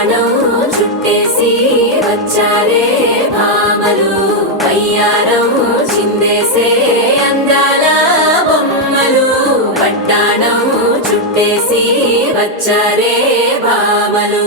వడ్డాణం చుట్టేసి వచ్చారే భామలు వయ్యారం చిందేసే అందాల బొమ్మలు వడ్డాణం చుట్టేసి వచ్చారే భామలు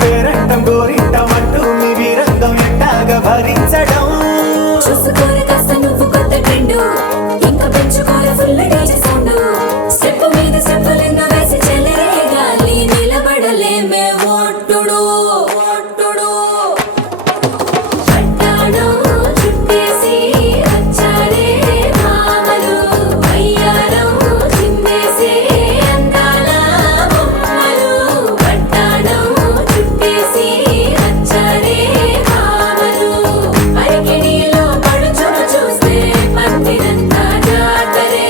పేరంటం గోరింటమంటూ మీ వీరంగం ఎట్టాగా భరించడం చూసుకోరు కాస్త నువ్వు కొత్త ట్రెండ్ ఇంకా పెంచుకోరు ఫుల్ డీజే సౌండ్ స్టెప్ మీద స్టెప్పులెన్నో వేసి చెల్లరే గాలి నిలబడలేమే ఓట్టుడు ఓట్టుడు వడ్డాణం చుట్టేసి వచ్చారే భామలు వయ్యారం చిందేసే అందాల బొమ్మలు వడ్డాణం చుట్టేసి వచ్చారే భామలు అరికిడిలో పడుచును చూస్తే పందిరంతా జాతరే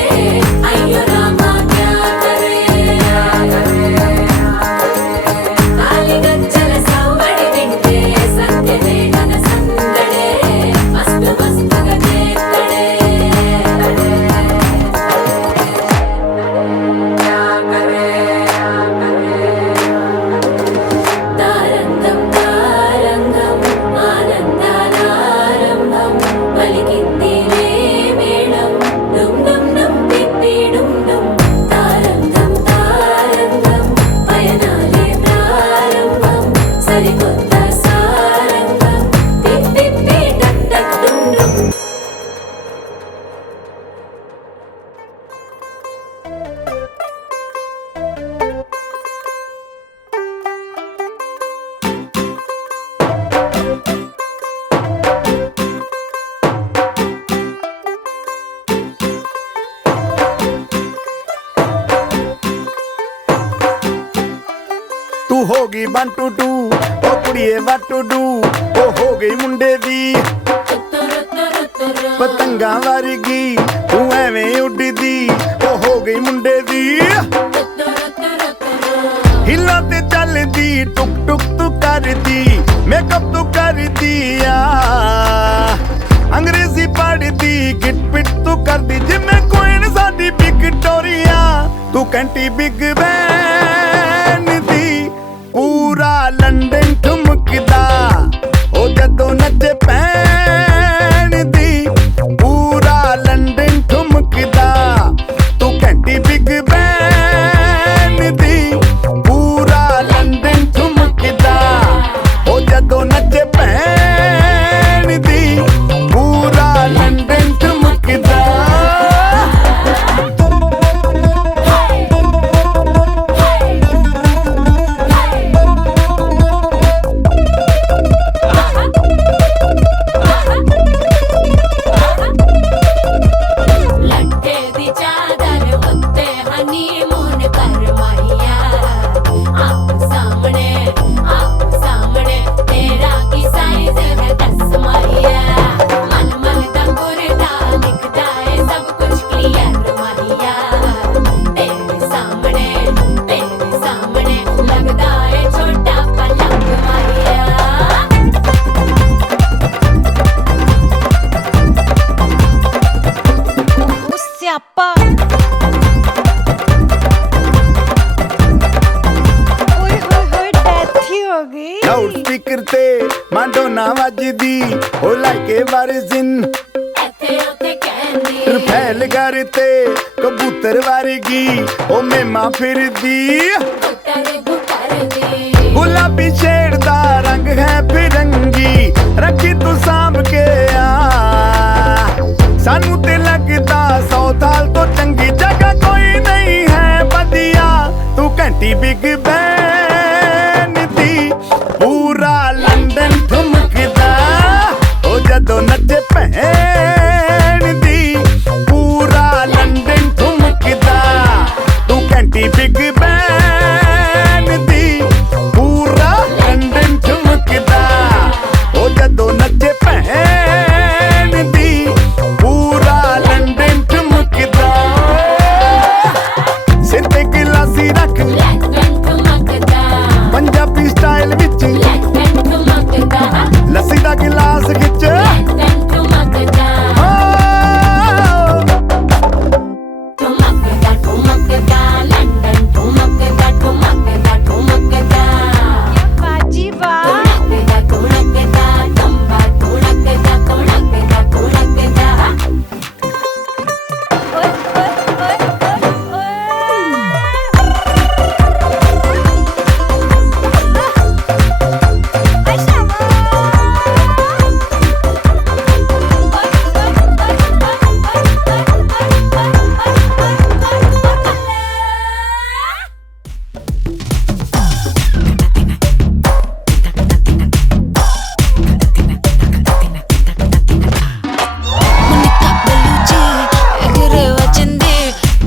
అయ్యో రామా క్యా కరే కాలిగజ్జల సవ్వడి వింటే సంధ్యవేళన సందడే మస్తు మస్తుగా చేస్తడే తారంగం తారంగం ఆనందానారంభం పలికింది రే మేళం డుమ్ డుమ్ డుమ్ పిప్పి డుమ్ డుమ్ తారంగం తారంగం పయనాలే ప్రారంభం సరికొత్త సారంగం పిప్పి టక్ టక్ డుమ్ డుమ్ तू होगी 1 2 2 ओ कुड़िए what to do ओ हो गई मुंडे दी पतंगा वारगी तू एवें उड़दी ओ हो गई मुंडे दी हिला ते चलदी टुक टुक तू करदी मेकअप तू करदी अंग्रेजी पढ़दी गिट पिट तू करदी जिम्मे कोइन साडी विक्टोरिया तू कंटी बिग बैन दी पूरा लंदन ठुमकदा ओ जदों नचे पैन दी पूरा लंदन ठुमकदा तू कंटी बिग बैन दी पूरा ਤੇ ਮਾਡੋਨਾ ਵੱਜਦੀ ਉਹ ਲਾਈਕੇ ਵਰਜ਼ਿਨ ਇੱਥੇ ਉੱਥੇ ਕਹਿੰਦੀ ਰਫੈਲ ਘਰ ਤੇ ਕਬੂਤਰ ਵਰਗੀ ਉਹ ਮੇਮਾ ਫਿਰਦੀ ਬੁੱਟਰ ਦੀ ਗੁਲਾਬੀ ਸ਼ੇਡ ਦਾ ਰੰਗ ਹੈ ਫਿਰੰਗੀ ਰੱਖੀ ਤੂੰ ਸਾਂਭ ਕੇ ਆ ਸਾਨੂੰ ਤੇ ਲੱਗਦਾ 100 ਸਾਲ ਤੋਂ ਚੰਗੀ ਜਗ੍ਹਾ ਕੋਈ ਨਹੀਂ ਹੈ ਵਧੀਆ ਤੂੰ ਘੰਟੀ ਬਿਗ ਬੈਨ ਦੀ ਪੂਰਾ ਲੰਡਨ ਠੁਮਕਦਾ ਉਹ ਜਦੋਂ ਨੱਚੇ ਭੈਣ ਦੀ ਪੂਰਾ ਲੰਡਨ ਠੁਮਕਦਾ ਤੂੰ ਘੰਟੀ ਬਿਗ ਬੈਨ ਦੀ ਪੂਰਾ ਲੰਡਨ ਠੁਮਕਦਾ ਉਹ ਜਦੋਂ ਨੱਚੇ ਭੈਣ ਦੀ ਪੂਰਾ ਲੰਡਨ ਠੁਮਕਦਾ ਸਿਰ ਤੇ ਗਲਾਸੀ ਰੱਖ ਲੈਂਡਨ ਠੁਮਕਦਾ ਪੰਜਾਬੀ ਸਟਾਈਲ ਵਿੱਚ ਲੈਂਡਨ ਠੁਮਕਦਾ ਲੱਸੀ ਦਾ ਗਿਲਾਸ ਖਿੱਚ ਲੈਂਡਨ ਠੁਮਕਦਾ ਠੁਮਕਦਾ ਠੁਮਕਦਾ ਲੰਡਨ ਠੁਮਕਦਾ ਠੁਮਕਦਾ ਠੁਮਕਦਾ ਬਾਜੀ ਵਾਹ ਠੁਮਕਦਾ ਠੁਮਕਦਾ ਟੰਬਾ ਠੁਮਕਦਾ ਠੁਮਕਦਾ ਠੁਮਕਦਾ ਓਏ ਓਏ మునిక బెలుచి ఎగిరే వచ్చింది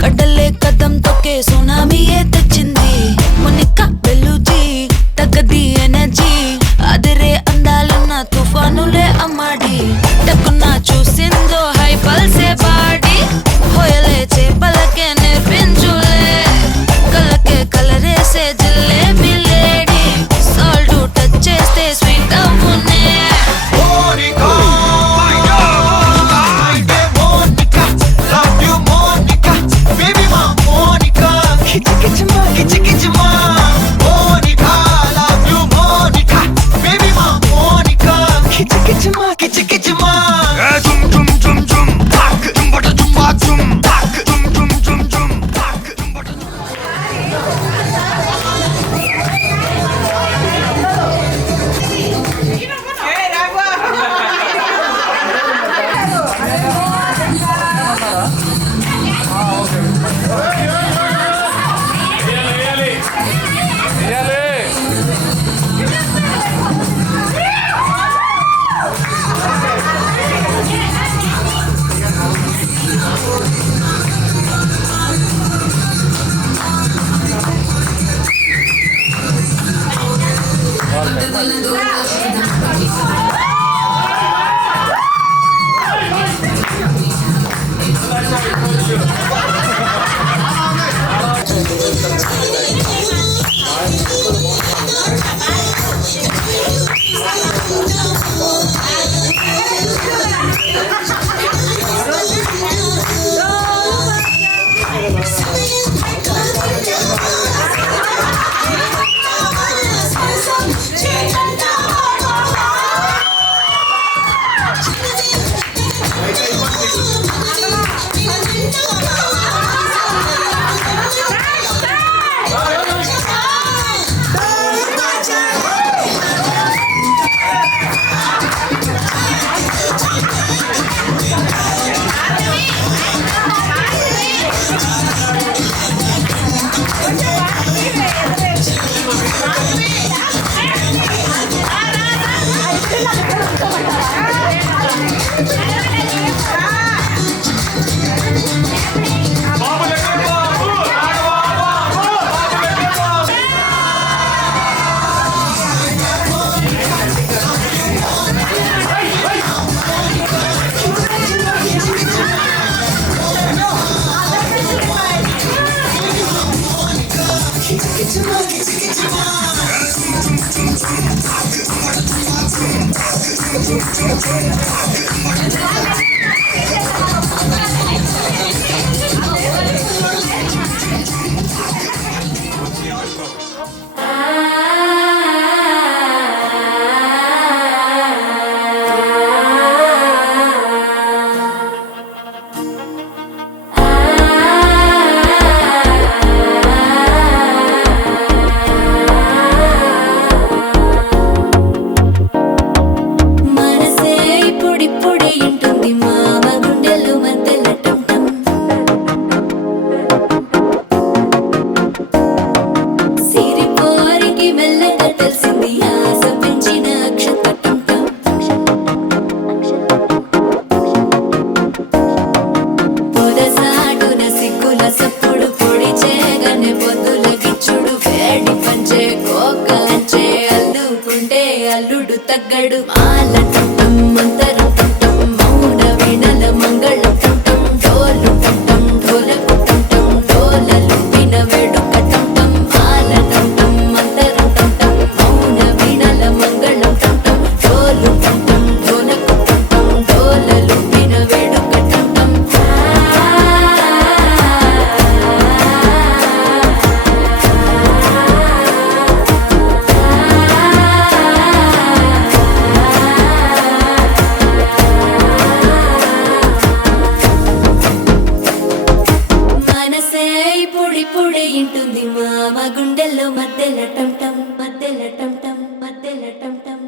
కడలే కదం తొక్కే సునామీ తెచ్చింది మునిక బెలుచి తగ్గది ఎనర్జీ అదిరే అందాలున్న తుఫానులే అమ్మాడి టక్కున చూసిందో హై పల్సే బాడి హోయలే చేపలకే నేర్పించులే కలకే కలరేసే జిల్లే బిల్లేడి సాల్ట్ టచ్ చేస్తే స్వీట్ అవునే Monica, Monica, love you Monica, baby ma Monica, kichi kichi ma, Monica, love you Monica, baby ma Monica, kichi kichi ma. Jum jum jum jum, tak jum bata jum ba jum, tak jum jum jum jum, tak jum bata jum. తగ్గడు మాల టం మంతర టం మౌన వీణల మంగళ టం డోలు టం ఢోలకు టం డోలలు విన వేడుక టం మాల టం మంతర టం మౌన వీణల మంగళ టం డోలు టం ఢోలకు టం డోలలు విన వేడుక టం మనసే పొడి పొడి ఇంటుంది మామ గుండెల్లో మధ్యల టం టం మధ్యల టం టం మధ్యల టం టం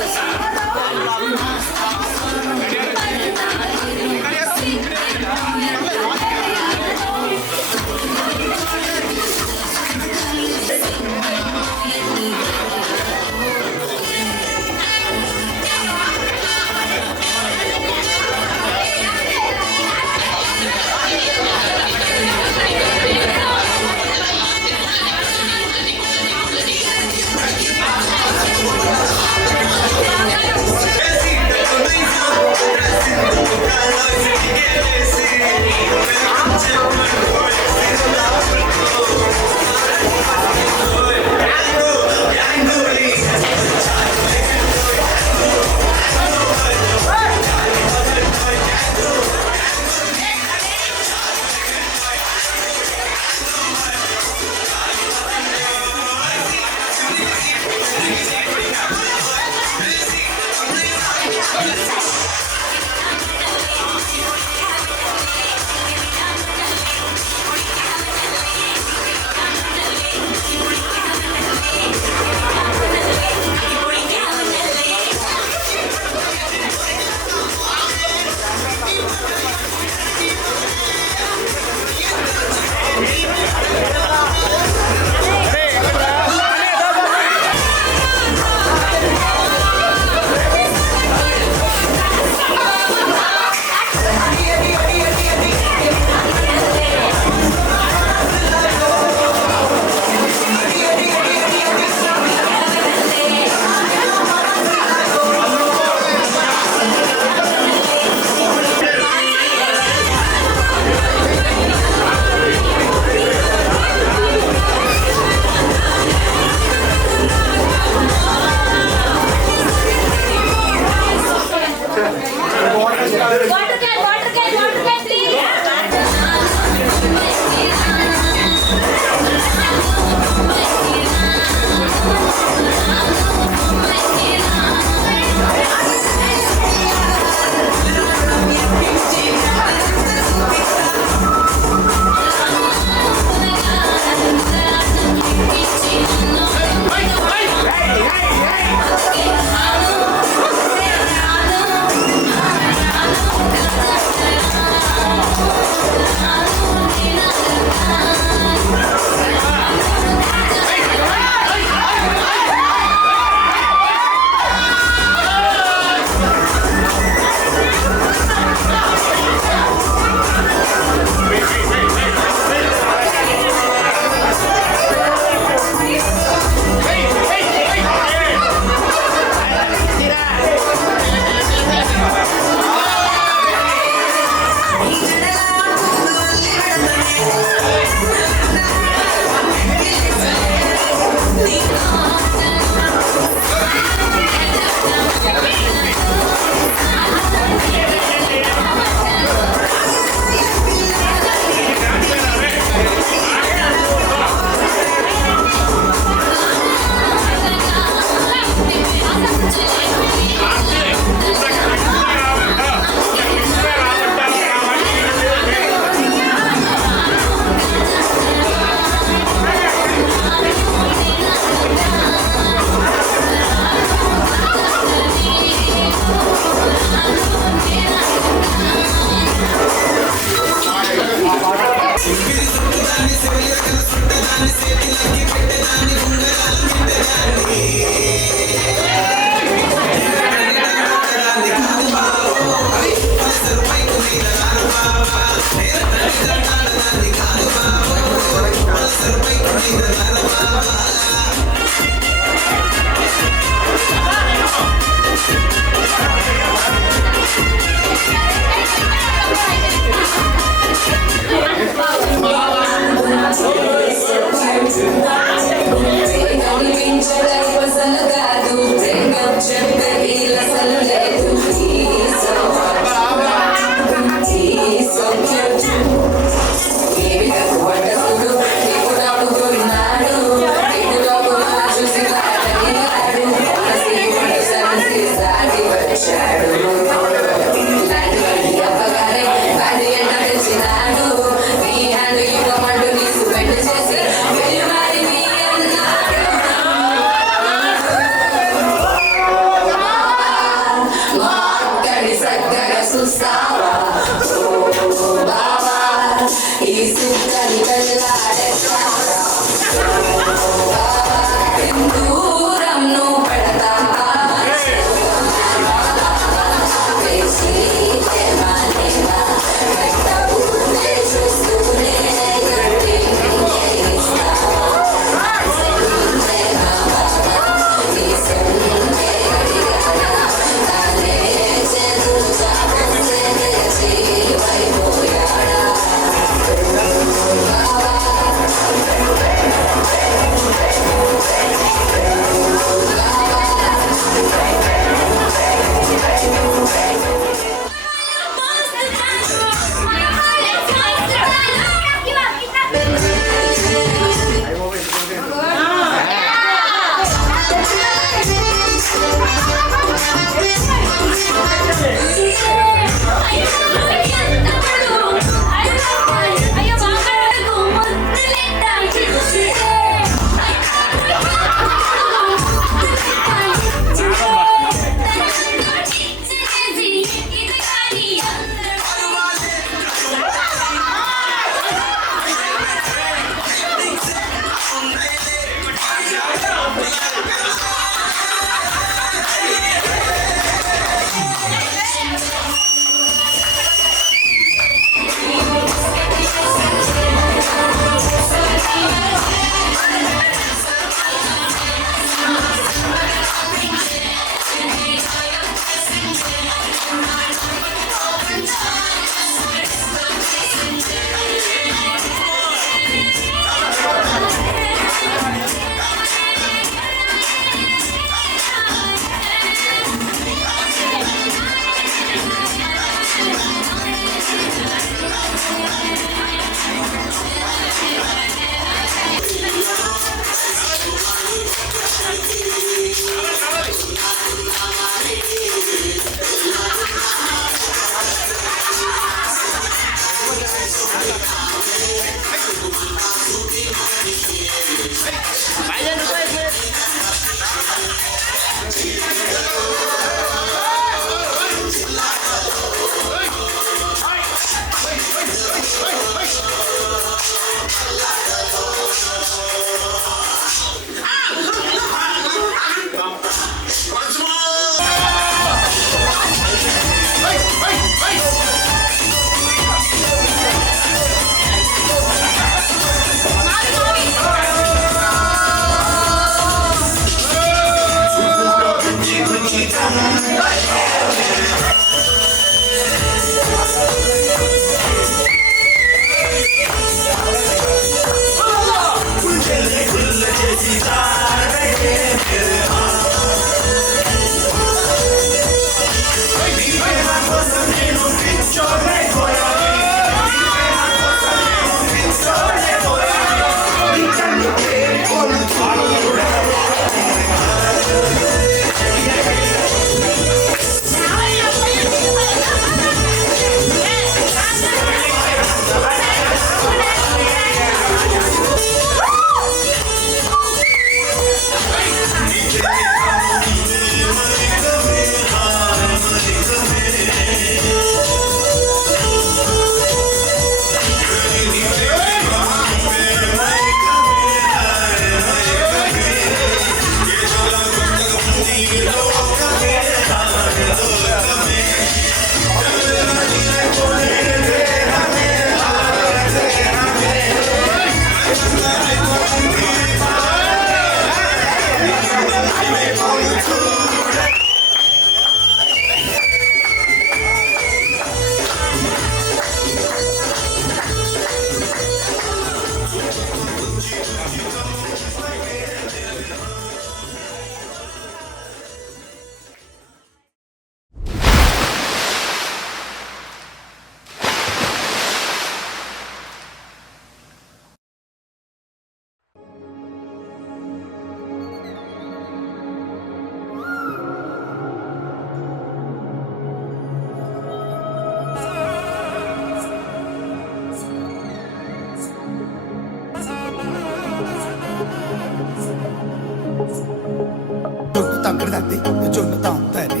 తక్కడదండి జొన్ను తాగుతాది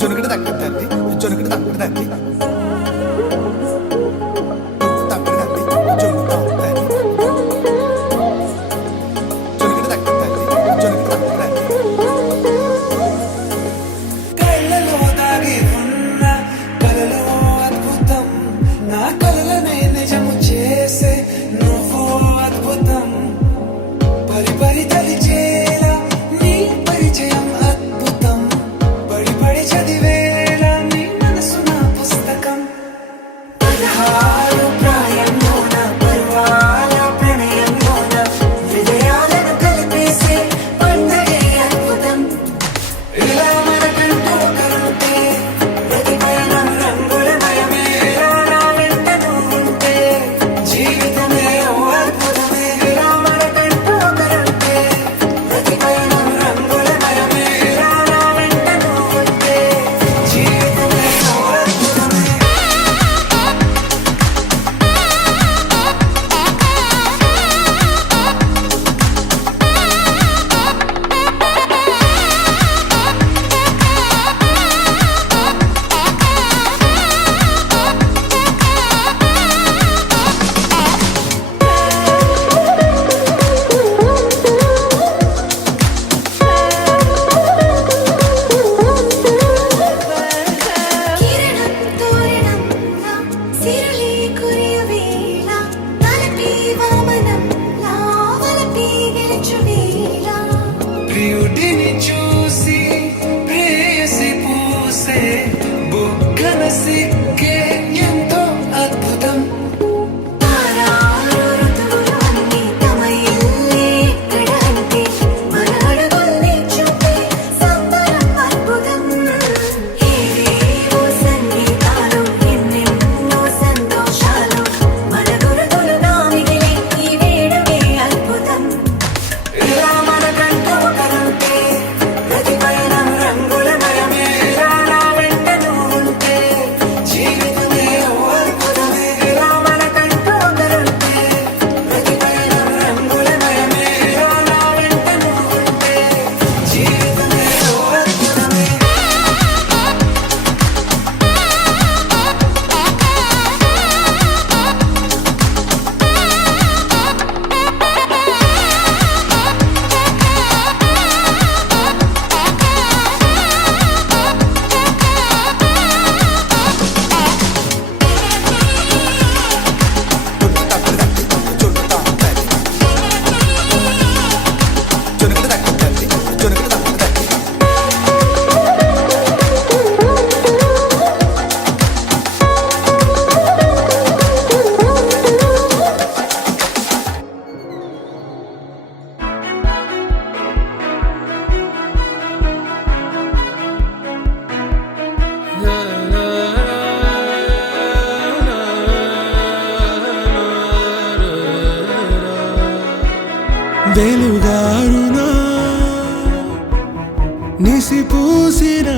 జొనుకడ తక్కడదండి జొనుకడ తక్కడదండి తక్కడదండి జొన్ను తాగుతాది జొనుకడ తక్కడదండి జొనుకడ తక్కడదండి కళ్ళలో దాగి ఉన్న కలలో అద్భుతం నా కలలనే నిజము చేసే నువ్వు అద్భుతం పరి పరి తలిచేలా నీ పరిచయం అద్భుతం పడి పడి చదివేలా నీ మనసు నా పుస్తకం 16 ప్రాయంలోన పర్వాల ప్రణయంలోన విజయాలను కలిపేసే పండగే అద్భుతం ఇలా మనకంటూ ఒకరుంటే ప్రతిపయనం రంగులమయమే ఇలా నా వెంట నువ్వుంటే జీవితమే ఓ అద్భుతమే ఇలా మనకంటూ ఒకరుంటే ప్రతిపయనం రంగులమయమే ఇలా నా వెంట నువ్వుంటే జీవితమే ఓ అద్భుతమే కిరణం తోరణంలా సిరలే కురియవేళ తలపి వామనంలా వలపి గెలుచువేళ ప్రియుడిని చూసి ప్రేయసి పూసే బుగ్గన సిగ్గే ఎంతో అద్భుతం తారారు ఋతువులు అన్నీ తమ ఇల్లే ఎక్కడ అంటే మన అడుగుల్ని చూపే సంబరం అద్భుతం ఏవేవో సంగీతాలు ఎన్నెన్నో సంతోషాలు మన గురుతులుగా మిగిలే ఈ వేడుకే అద్భుతం ఇలా మనకంటూ ఒకరుంటే ప్రతిపయనం రంగులమయమే ఇలా నా వెంట నువ్వుంటే జీవితమే ఓ అద్భుతమే ఇలా మనకంటూ ఒకరుంటే ప్రతిపయనం రంగులమయమే ఇలా నా వెంట నువ్వుంటే జీవితమే ఓ అద్భుతమే జొన్ను తక్కడదండి జొన్ను తాగుతాది జొనుకడ తక్కడదండి జొనుకడ తక్కడదండి వెలుగారునా నిసిపూసిన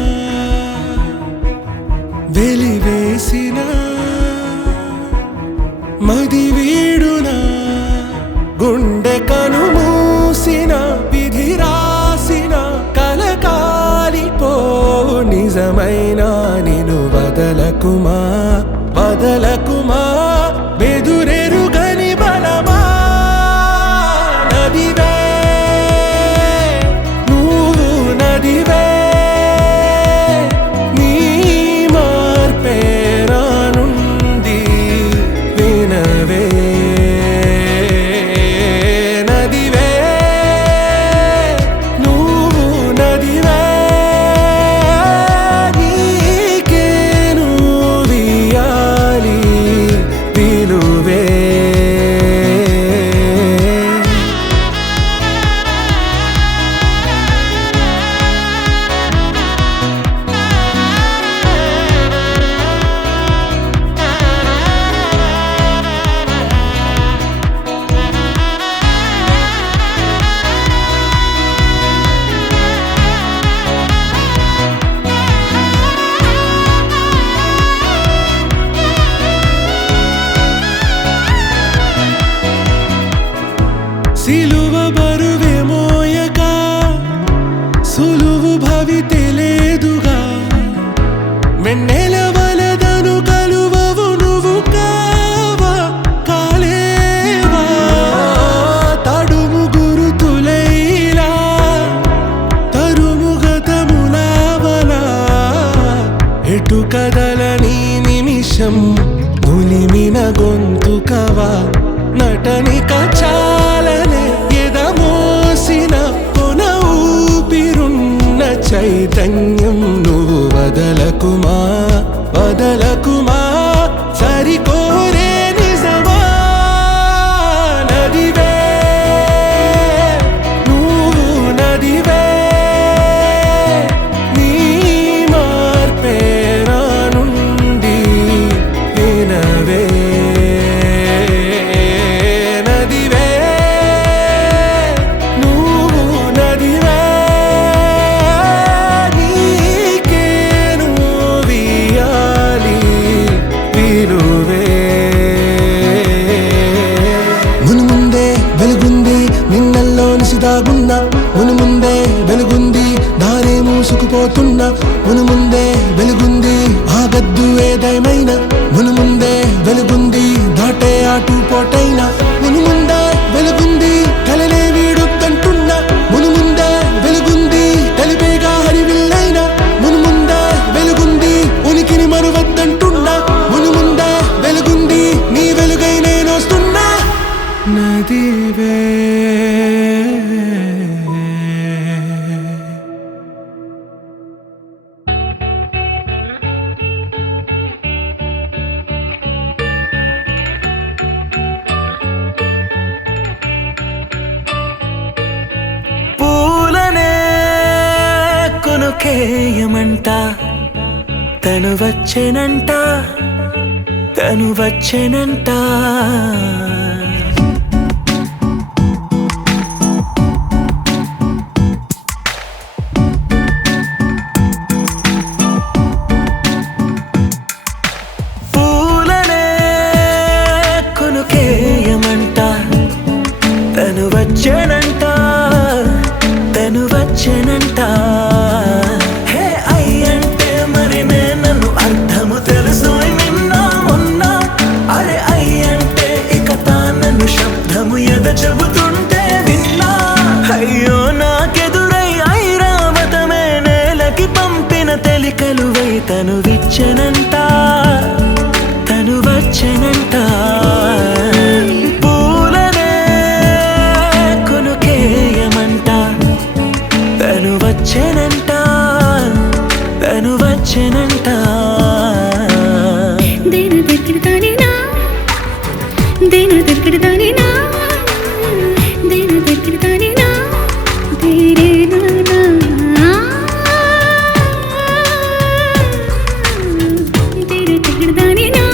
వెలివేసిన మది వీడున గుండె కనుమూసిన విధి రాసిన కలకాలిపో నిజమైన నిను వదలకుమా వదలకుమా బెదురెరుగని బలమా నదివే నువ్వు నదివే నీ మార్పే రానుంది వినవే నదివే నువ్వు నదివే నీకే నువ్వియాలి విలువే గొంతుకవా నటనిక చాలనే ఎదమోసిన కొన ఊపిరున్న చైతన్యం నువ్వు వదలకుమా వదలకుమా సరికోరే నిజమా నదివే నువ్వు నదివే నీ మార్పే రానుండి వినవే నదివే నువ్వు నదివే నీకేను వియాలి విలువే మునుముందే వెలుగుంది నిన్నల్లో నిసిదాగున్నా మునుముందే వెలుగుంది దారే మూసుకుపోతున్నా మునుముందే వెలుగుంది ఆగద్దు ఏదేమైనా మునుముందే వెలుగుంది దాటే ఆటు పోటైనా మునుముందే వెలుగుంది కలలే వీడొద్దంటున్నా మునుముందే వెలుగుంది కలిపేగా హరివిల్లైనా మునుముందే వెలుగుంది ఉనికిని మరువద్దంటున్నా మునుముందే వెలుగుంది నీ వెలుగై నేనొస్తున్నా నదివే పూలనే కొనుకేయమంట తను వచ్చెనంట తను వచ్చెనంట పూలనే కొనుకేయమంట తను వచ్చెనంట తను వచ్చెనంట హే అయ్యంటే మరి నన్ను అర్థము తెలుసు నిన్న మొన్న అరే అయ్యంటే ఇక తానను శబ్దము ఎద చెబుతుంటే విన్నా అయ్యో నాకెదురై ఐరావతమే నేలకి పంపిన తెలికలువై తను విచ్చెనంట తను వచ్చెనంట పూలనే కొనుకేయమంట తను వచ్చెనంట తను వచ్చెనంట దేన దగ్గరదానేనా దేన దగ్గరదానేనా దేన దగ్గరదానేనా తేరే నానా దేన దగ్గరదానేనా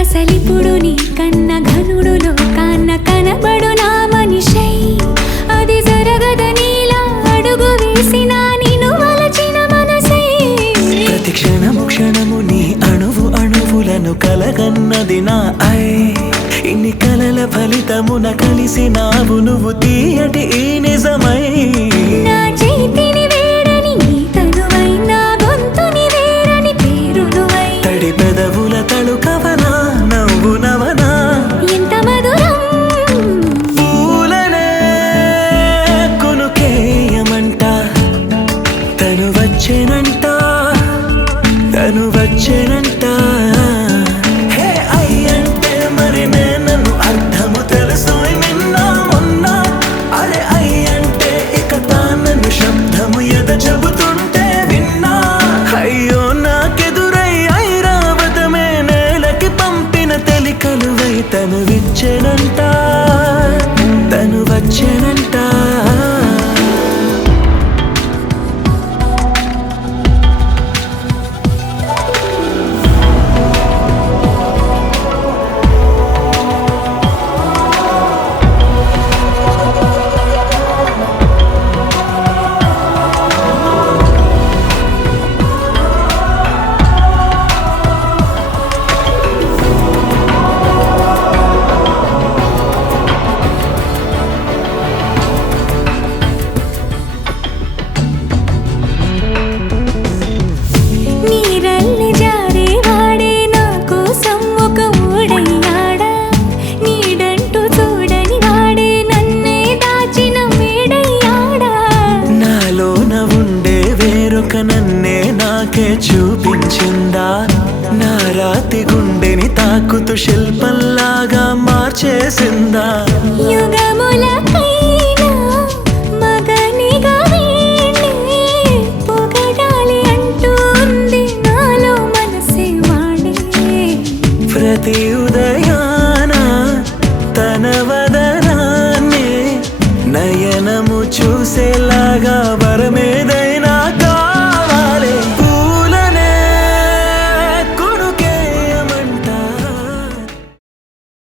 అసలిప్పుడు నీ కన్న ఘనుడులో కాన్న కనబడు నా మనిషై అది జరగదనిలా అడుగు వేసిన నిన్ను వలచిన మనసై ప్రతి క్షణము క్షణము నీ అణువు అణువులను కలగన్నది నా ఐ ఇన్ని కలల ఫలితమున కలిసినావు నువ్వు తీయటి ఈ నిజమై నా చేతిని వేడని నీ తనువై నా గొంతుని వేరని పేరునువై తడి పెదవుల తళుకవనా నవ్వు నవనా ఎంత మధురం పూలనే కొనుకేయమంట తను వచ్చెనంట తను వచ్చెనంట హే అయ్యంటే మరి నన్ను అర్థము తెలుసు నిన్న మొన్న అరే అయ్యంటే ఇక తానను శబ్దము ఎద చెబుతుంటే విన్నా అయ్యో నాకెదురై ఐరావతమే నేలకి పంపిన తెలికలువై తను విచ్చెనంట తను వచ్చెనంట శిల్పంలాగా మార్చేసిందా యుగములకైనా మగనిగా వీణ్ణి పొగడాలి అంటుంది నాలో మనసే వాడే ప్రతి ఉదయా